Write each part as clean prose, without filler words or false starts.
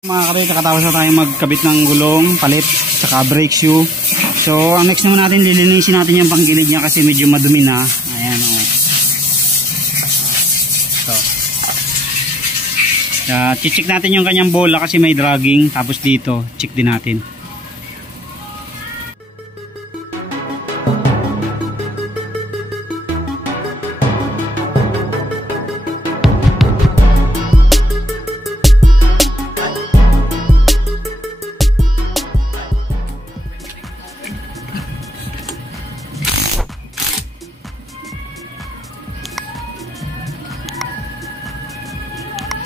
Mga kabit, nakatapos na tayo magkabit ng gulong, palit, saka brake shoe. So, ang next naman natin, lilinisin natin yung panggilid niya kasi medyo madumi na. Ayan, o. So. Check natin yung kanyang bola kasi may dragging. Tapos dito, check din natin.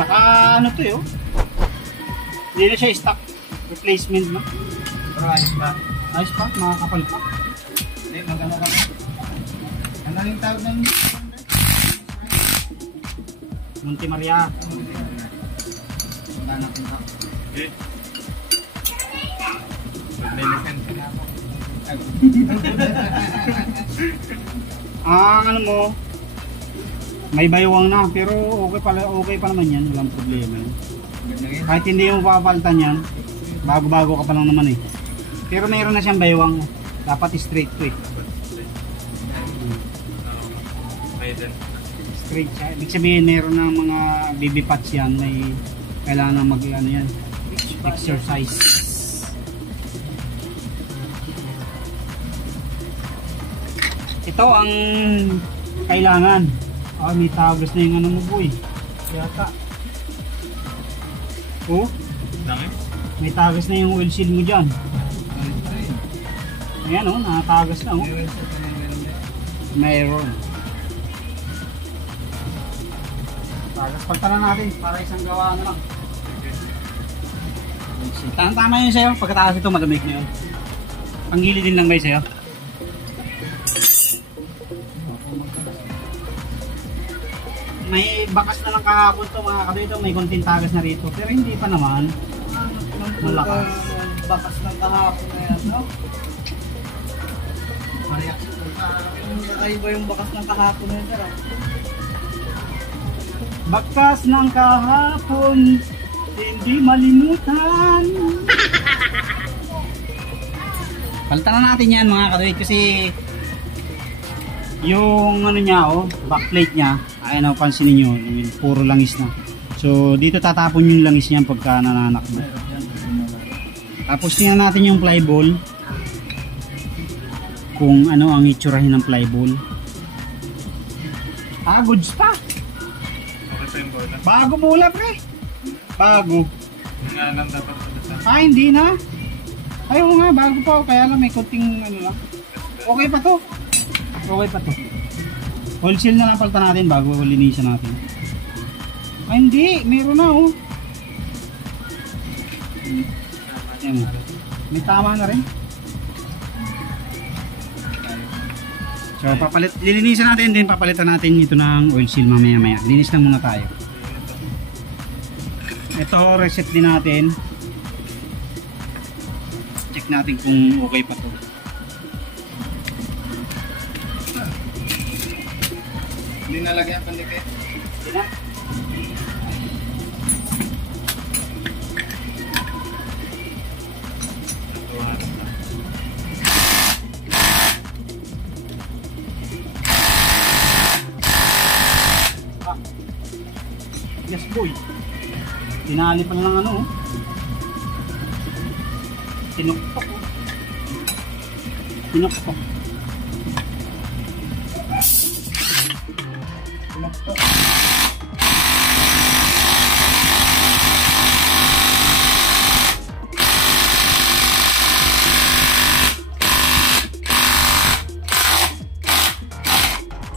Naka ano to yun? Hindi na siya stock replacement na. Pero ayos ba? Ayos pa? Makakapal pa? Hindi, maganda ka ba? Ano yung tawag ng Monte Maria. Wala natin pa. Okay. Maglilisen na ako. Ano mo? May baywang na pero okay pa naman yan, walang problema. Kahit hindi mo papalitan yan, bago-bago ka pa lang naman eh. Pero mayroon na siyang baywang, dapat straight to eh. Straight siya, ibig sabihin mayroon na mga baby pads yan, may kailangan mag ano yan, exercise. Ito ang kailangan. May tagas na yung ano mo boy. Yata. Oh? Dami? May tagas na yung oil seal mo dyan. Ayan o, nakatagas na o. Mayroon. Tagas pagtalan natin para isang gawa na lang. Tama yun sa'yo. Pagkatakas ito madamig na yun. Panggili din lang ba yun sa'yo? May bakas na lang kahapon to mga kabito, may konting tagas na rito pero hindi pa naman malakas. Bakas ng kahapon na yan, no? Ay ba yung bakas ng kahapon na yan, sir? Bakas ng kahapon, hindi malimutan. Palitan na natin yan mga kabito kasi yung ano niya backplate niya, ayan pansinin nyo, puro langis na. So dito tatapon yung langis niya pagka nananakbo. Tapos tingnan natin yung flyball, kung ano ang itsurahin ng flyball. Goods pa. Okay pa yung bola? Bago bola pre. Bago. Hindi na. Ayaw nga, bago pa, kaya lang may konting ano lang. Okay pa to. Okay pa to. Oil seal na lang palitan natin bago linisin natin. Hindi, meron na Ayan. May tama na rin. So lilinisin natin din, papalitan natin ito ng oil seal mamaya. Linis lang muna tayo. Ito, reset din natin. Check natin kung okay pa to. Hindi nalagyan ang pandikit. Hindi na. Yes boy. Tinali pa lang ano. Tinuktok. Tinuktok.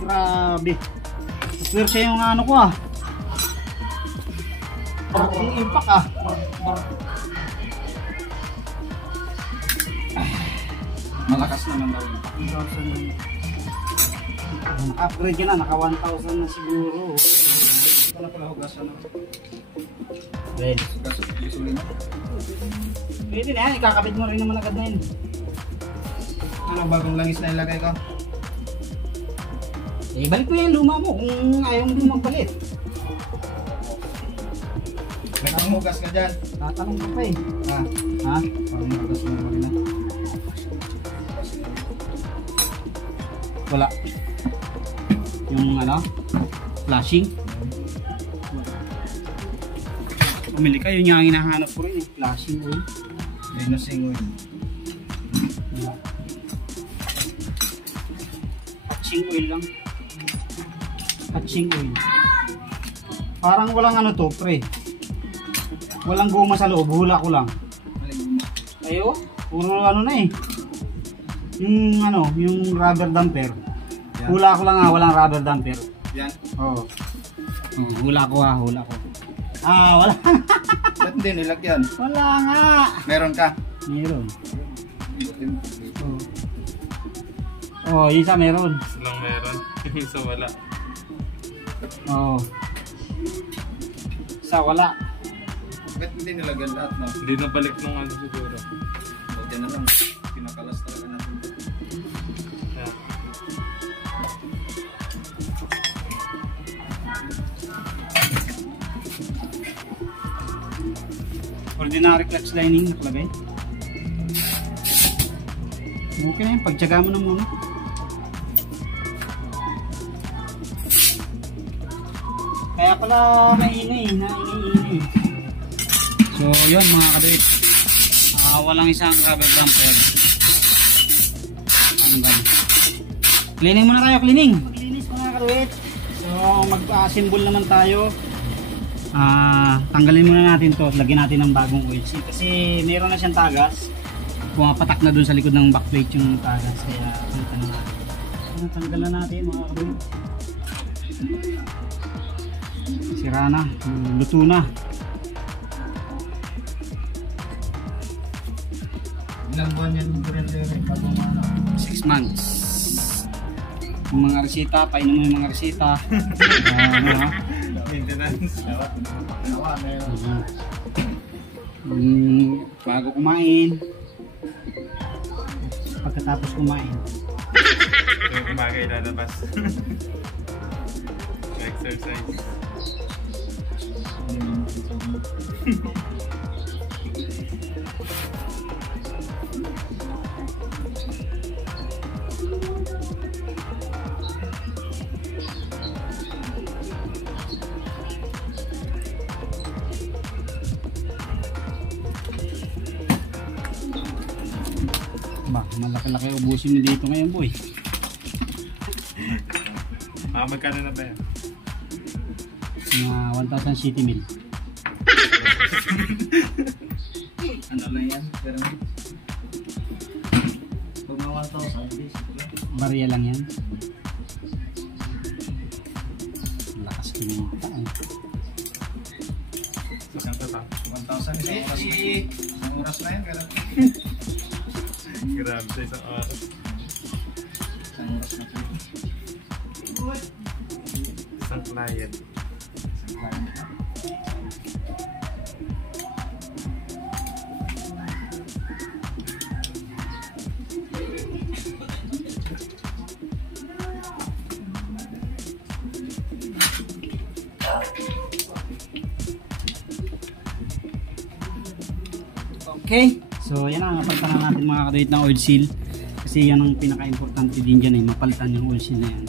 Grabe. Swear siya yung ano ko yung impact Malakas naman daw. Upgrade ka na, naka 1,000 na siguro. Ito na pala hugasan na. Well, Isulit na. pwede na yan, ikakabit mo rin naman agad na yun. Ano, bagong langis na ilagay ko? Balik mo yung luma mo kung ayaw mo din magpalit. Nakamugas ka dyan. Tatanong ka pa eh. Ah, Ha? parang nakatas mo rin na. Wala. Yung ano? Flashing? Umili ka, yun yung ang hinahanap ko rin eh. Flashing oil. Linusing oil. Patching oil lang. Patching oil. Parang walang ano to, pre. Walang guma sa loob, hula ko lang. Ayo, puro ano na eh. Yung ano, yung rubber damper. Yan. Hula ko lang nga, walang rubber damper. Yan. Oo. Oh, hula ko ha, hula ko. Ah, wala. Ba't hindi nilagyan? Wala nga. Meron ka? Meron. Oh, isa meron. Lang meron. Yung isa wala. Oh. Isa wala. Ba't hindi nilagyan lahat, no? Hindi na balik nung ano siguro. Huwag yan na lang. Pinakalas talaga natin. Yeah. Ordinary clutch lining nakalagay. Okay na yun, pagtyaga mo na muna. Kaya pala maingay, naingay-ingay. So yun mga kaduit, walang isang rubber damper. Hanggang cleaning muna tayo, cleaning. Maglinis mga kaduit. So mag-assemble naman tayo. Tanggalin muna natin to, lagyan natin ng bagong oil seal kasi meron na siyang tagas, pumapatak na dun sa likod ng backplate yung tagas, kaya palitan na natin. Tanggalan natin mga kabulit. Sira na, luto na. Ilang buwan yan rin bago mana? 6 months. Yung mga resita, painom mo yung mga resita. Maintenance. Nawa, meron. Bago kumain, pagkatapos kumain. Yung umaga ilalabas. Exercise. Ba, malaki-laki ubusin nyo dito ngayon boy. Magkano na ba yan? Mga 1,000 city mil. Ano lang yan? Pero pag mga 1,000, basic lang. Barya lang yan. Lakas kinita eh. Isang tata. 1,000 isang oras. Isang oras na yan, ganun. Grabe sa isang oras. Isang oras na ito. Isang client. Isang client. Okay, so yan ang napalitan na natin mga kaduit ng oil seal. Kasi yan ang pinaka-importante din dyan eh, mapalitan yung oil seal na yan.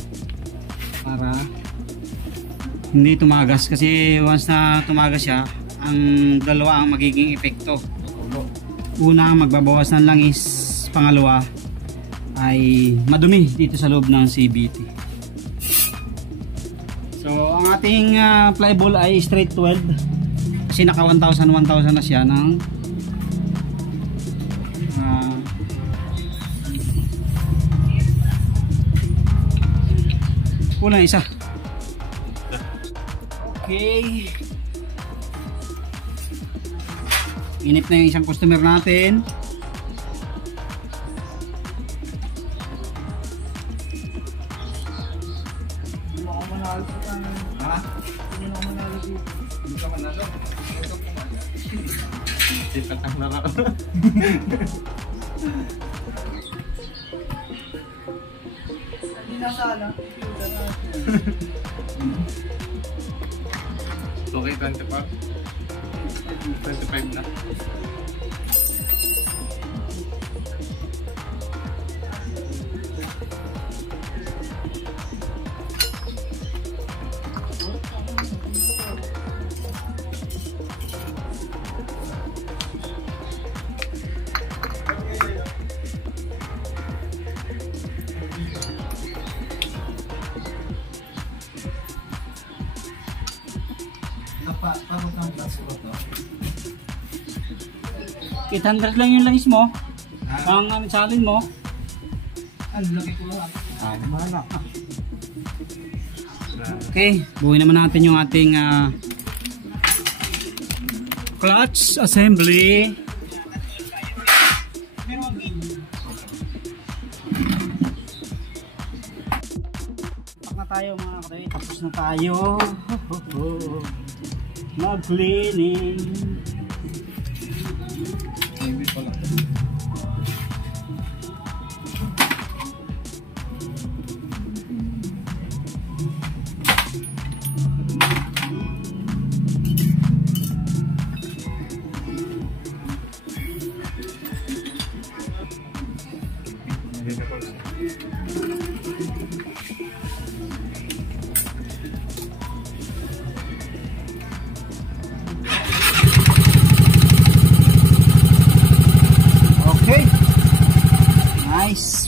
Para hindi tumagas, kasi once na tumagas siya, ang dalawa ang magiging epekto. Una, magbabawas ng langis. Pangalawa ay madumi dito sa loob ng CVT. So ang ating flyball ay straight 12 kasi naka 1,000 na siya ng kulang isa. Okay, inip na yung isang customer natin. Ha? Hindi ka manalo. Ito pumaga. Ipatang na ako. Hindi na sala. Okay, 24. 25 na. Pagod ng transport to. 800 lang yung langis mo. Ang salin mo. Ang laki ko lang. Bahala. Okay, buuin naman natin yung ating clutch assembly. Tapos na tayo mga kapatid. Tapos na tayo. Mag-cleaning. Maybe pala.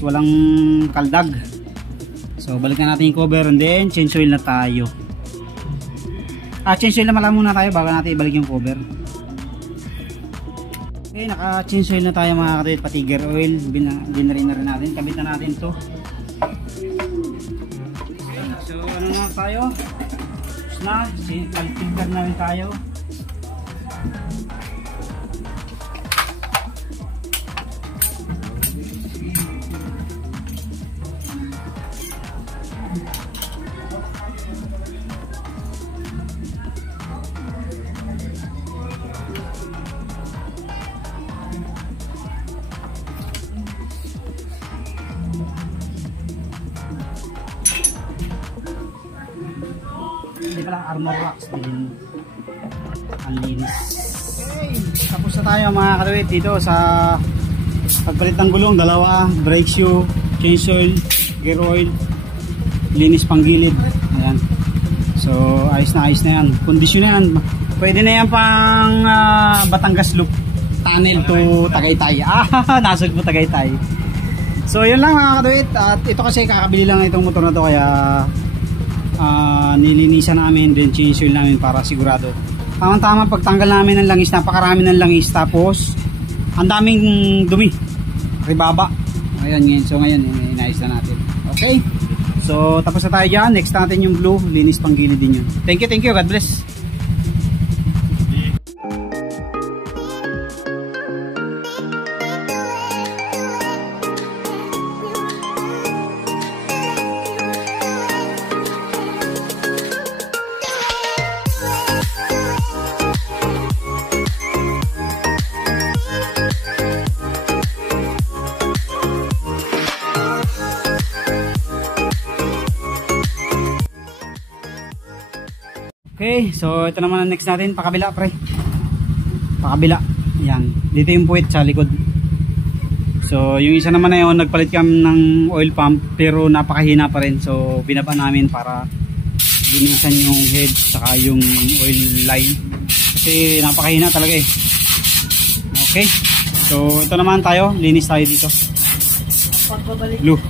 Walang kaldag. So balikan natin yung cover and then change oil na tayo. Change oil na muna tayo bago natin ibalik yung cover. Okay, naka change oil na tayo mga kapatid, pati gear oil binarin na rin natin, kabit na natin to. Okay, so ano na tayo, tapos na, filter na rin tayo. Hindi pala armor wax din. Ang linis. Okay, tapos na tayo mga katuwid dito sa pagpalit ng gulong, dalawa, brake shoe, change oil, gear oil, linis pang gilid. Ayan. So ayos na yan. Kondisyon na yan. Pwede na yan pang Batangas Loop tunnel to Tagaytay. Nasag mo Tagaytay. So yun lang mga katuwid. At ito kasi kakabili lang itong motor na to kaya nilinisan namin din, change oil namin para sigurado. Tama-tama pagtanggal namin ng langis, napakarami ng langis, tapos ang daming dumi, ribaba. Ayan, so ngayon inayos na natin. Okay, so tapos na tayo dyan. Next natin yung blue, linis pang gilid din yun. Thank you, God bless. Okay, so ito naman ang next natin, pakabila pre. Pakabila. Yan. Dito yung puwet sa likod. So yung isa naman na yun, nagpalit kami ng oil pump pero napakahina pa rin. So binaba namin para linisan yung head saka yung oil line. Kasi napakahina talaga eh. Okay. So ito naman tayo, linis tayo dito. Pagbabalik. Blue.